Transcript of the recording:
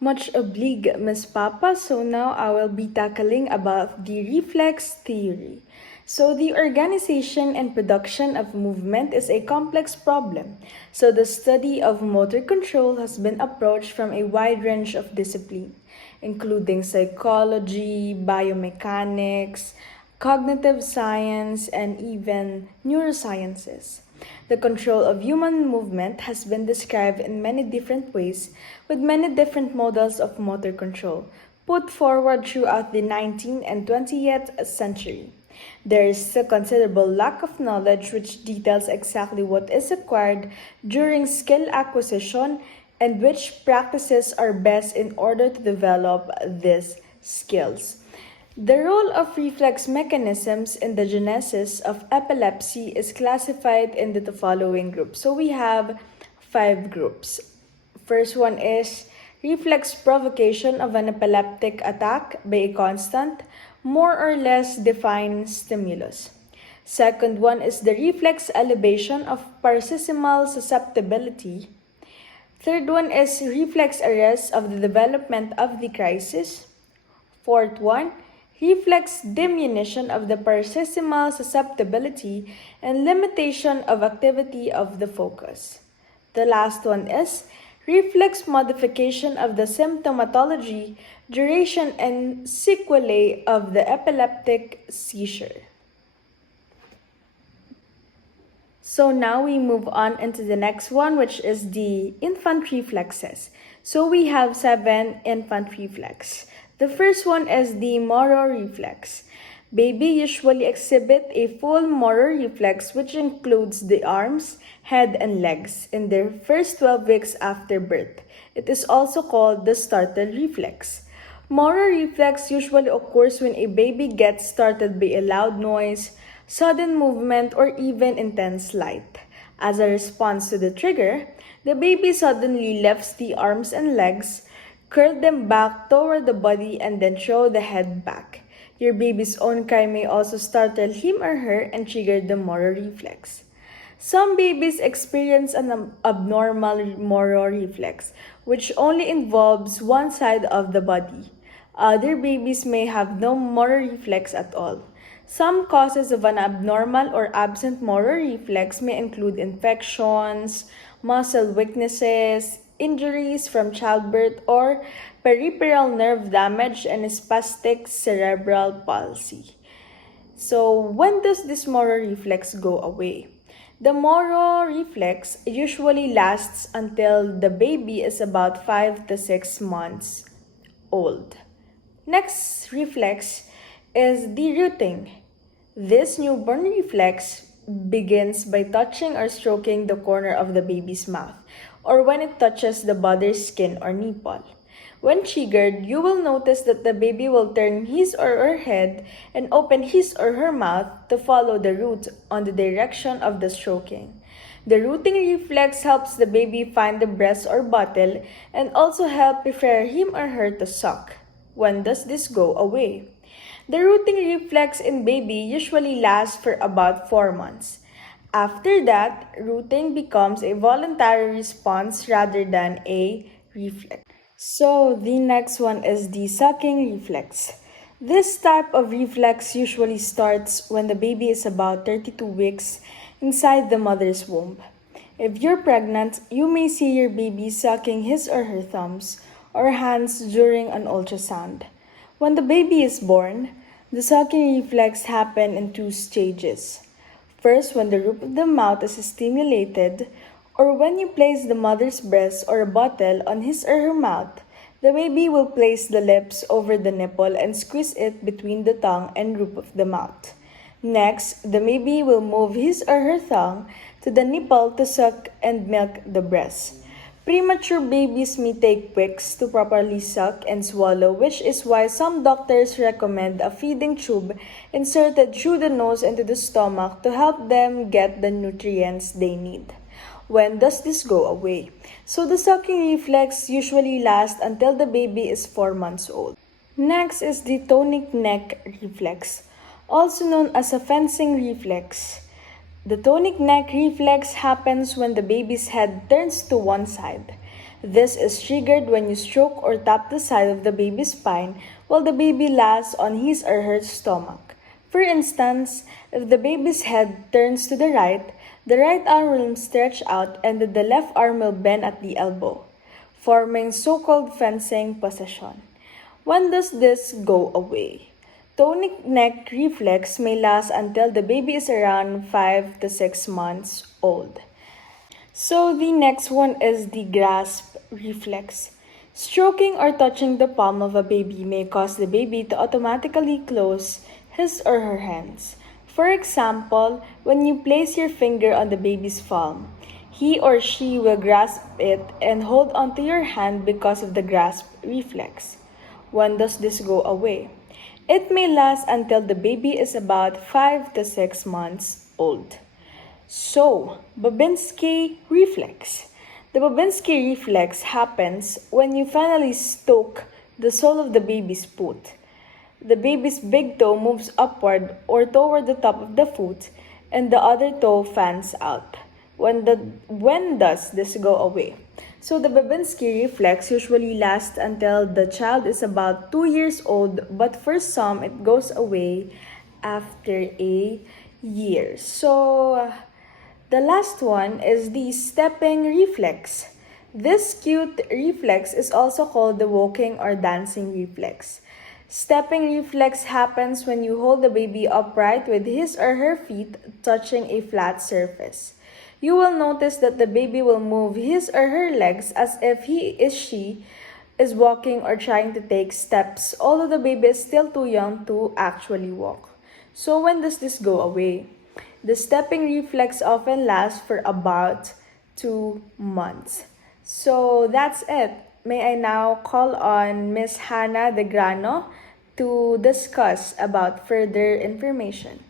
Much obliged, Miss Papa. So now I will be tackling about the reflex theory. So the organization and production of movement is a complex problem. So the study of motor control has been approached from a wide range of disciplines, including psychology, biomechanics, cognitive science, and even neurosciences. The control of human movement has been described in many different ways, with many different models of motor control put forward throughout the 19th and 20th century. There is still considerable lack of knowledge which details exactly what is acquired during skill acquisition and which practices are best in order to develop these skills. The role of reflex mechanisms in the genesis of epilepsy is classified into the following groups. So we have five groups. First one is reflex provocation of an epileptic attack by a constant, more or less defined stimulus. Second one is the reflex elevation of paroxysmal susceptibility. Third one is reflex arrest of the development of the crisis. Fourth one, reflex diminution of the paroxysmal susceptibility and limitation of activity of the focus. The last one is reflex modification of the symptomatology, duration, and sequelae of the epileptic seizure. So now we move on into the next one, which is the infant reflexes. So we have 7 infant reflex. The first one is the motor reflex. Baby usually exhibit a full motor reflex which includes the arms, head, and legs in their first 12 weeks after birth. It is also called the startle reflex. Motor reflex usually occurs when a baby gets startled by a loud noise, sudden movement, or even intense light. As a response to the trigger, the baby suddenly lifts the arms and legs, curl them back toward the body, and then throw the head back. Your baby's own cry may also startle him or her and trigger the motor reflex. Some babies experience an abnormal motor reflex, which only involves one side of the body. Other babies may have no motor reflex at all. Some causes of an abnormal or absent motor reflex may include infections, muscle weaknesses, injuries from childbirth, or peripheral nerve damage and spastic cerebral palsy. So, when does this motor reflex go away? The motor reflex usually lasts until the baby is about 5 to 6 months old. Next reflex is the rooting. This newborn reflex begins by touching or stroking the corner of the baby's mouth, or when it touches the mother's skin or nipple. When triggered, you will notice that the baby will turn his or her head and open his or her mouth to follow the root on the direction of the stroking. The rooting reflex helps the baby find the breast or bottle and also help prepare him or her to suck. When does this go away? The rooting reflex in baby usually lasts for about 4 months. After that, rooting becomes a voluntary response rather than a reflex. So the next one is the sucking reflex. This type of reflex usually starts when the baby is about 32 weeks inside the mother's womb. If you're pregnant, you may see your baby sucking his or her thumbs or hands during an ultrasound. When the baby is born, the sucking reflex happens in 2 stages. First, when the roof of the mouth is stimulated, or when you place the mother's breast or a bottle on his or her mouth, the baby will place the lips over the nipple and squeeze it between the tongue and roof of the mouth. Next, the baby will move his or her tongue to the nipple to suck and milk the breast. Premature babies may take weeks to properly suck and swallow, which is why some doctors recommend a feeding tube inserted through the nose into the stomach to help them get the nutrients they need. When does this go away? So the sucking reflex usually lasts until the baby is 4 months old. Next is the tonic neck reflex, also known as a fencing reflex. The tonic neck reflex happens when the baby's head turns to one side. This is triggered when you stroke or tap the side of the baby's spine while the baby lies on his or her stomach. For instance, if the baby's head turns to the right arm will stretch out and the left arm will bend at the elbow, forming so-called fencing position. When does this go away? Tonic neck reflex may last until the baby is around 5 to 6 months old. So the next one is the grasp reflex. Stroking or touching the palm of a baby may cause the baby to automatically close his or her hands. For example, when you place your finger on the baby's palm, he or she will grasp it and hold onto your hand because of the grasp reflex. When does this go away? It may last until the baby is about 5 to 6 months old. So, Babinski reflex. The Babinski reflex happens when you finally stoke the sole of the baby's foot. The baby's big toe moves upward or toward the top of the foot, and the other toe fans out. When does this go away? So the Babinski reflex usually lasts until the child is about 2 years old, but for some it goes away after a year. So the last one is the stepping reflex. This cute reflex is also called the walking or dancing reflex. Stepping reflex happens when you hold the baby upright with his or her feet touching a flat surface. You will notice that the baby will move his or her legs as if she is walking or trying to take steps, although the baby is still too young to actually walk. So when does this go away? The stepping reflex often lasts for about 2 months. So that's it. May I now call on Miss Hannah De Grano to discuss about further information.